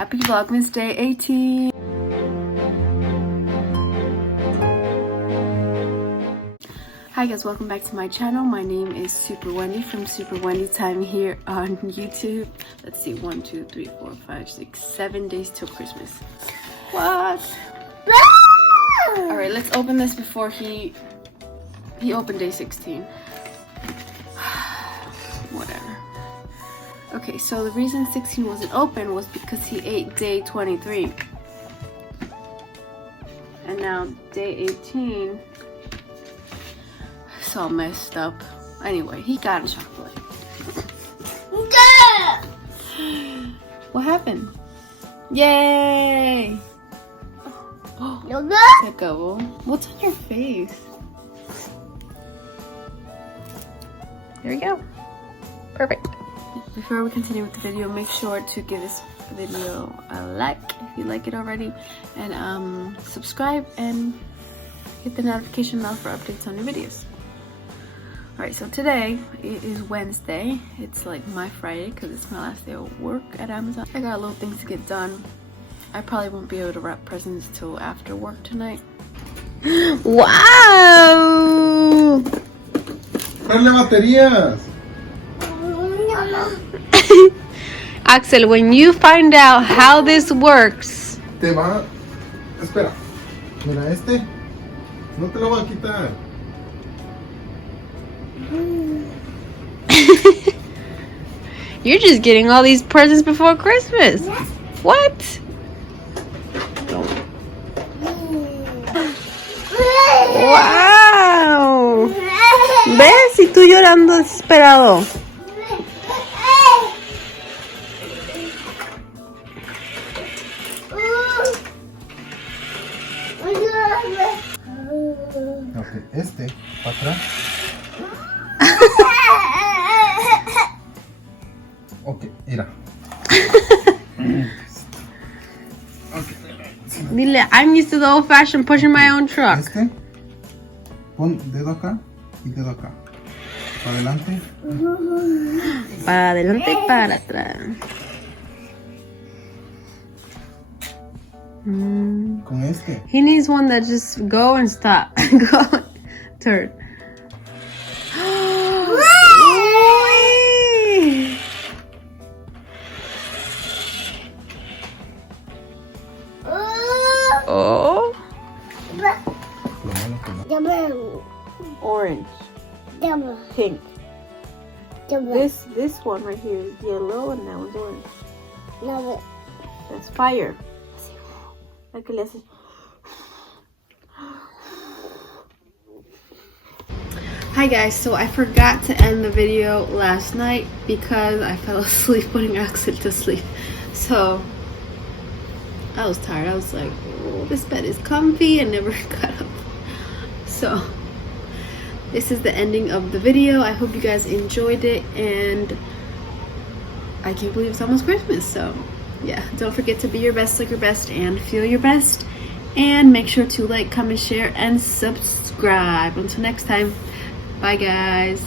Happy Vlogmas Day 18. Hi guys, welcome back to my channel. My name is Super Wendy from SuperWendyTime here on YouTube. Let's see, 1, 2, 3, 4, 5, 6, 7 days till Christmas. What? Alright, let's open this before he opened day 16. Whatever. Okay, so the reason 16 wasn't open was because he ate day 23. And now day 18 is all messed up. Anyway, he got a chocolate. What happened? Yay! Oh, what's on your face? There we go. Perfect. Before we continue with the video, make sure to give this video a like if you like it already, and subscribe and hit the notification bell for updates on new videos. Alright, so today it is Wednesday. It's like my Friday because it's my last day of work at Amazon. I got a little things to get done. I probably won't be able to wrap presents till after work tonight. Wow! ¡Darle baterías! Axel, when you find out how this works... Te va... Espera. Mira, este. No te lo voy a quitar. You're just getting all these presents before Christmas. What? ¡Wow! ¿Ves? Y tú llorando desesperado. Ok, este, para atrás. Ok, mira. Okay. Dile, I'm used to the old fashioned pushing my own truck. Este, pon dedo acá y dedo acá. Para adelante. Para adelante y para atrás. Con este. He needs one that just go and stop. Go, turn. Oh. Orange. Pink. This one right here is yellow and that one's orange. That's fire. Hi guys, so I forgot to end the video last night because I fell asleep putting Axel to sleep. So I was tired. I was like, oh, this bed is comfy, and never got up. So this is the ending of the video. I hope you guys enjoyed it, and I can't believe it's almost Christmas. So yeah, don't forget to be your best, look your best, and feel your best. And make sure to like, comment, share, and subscribe. Until next time, bye guys.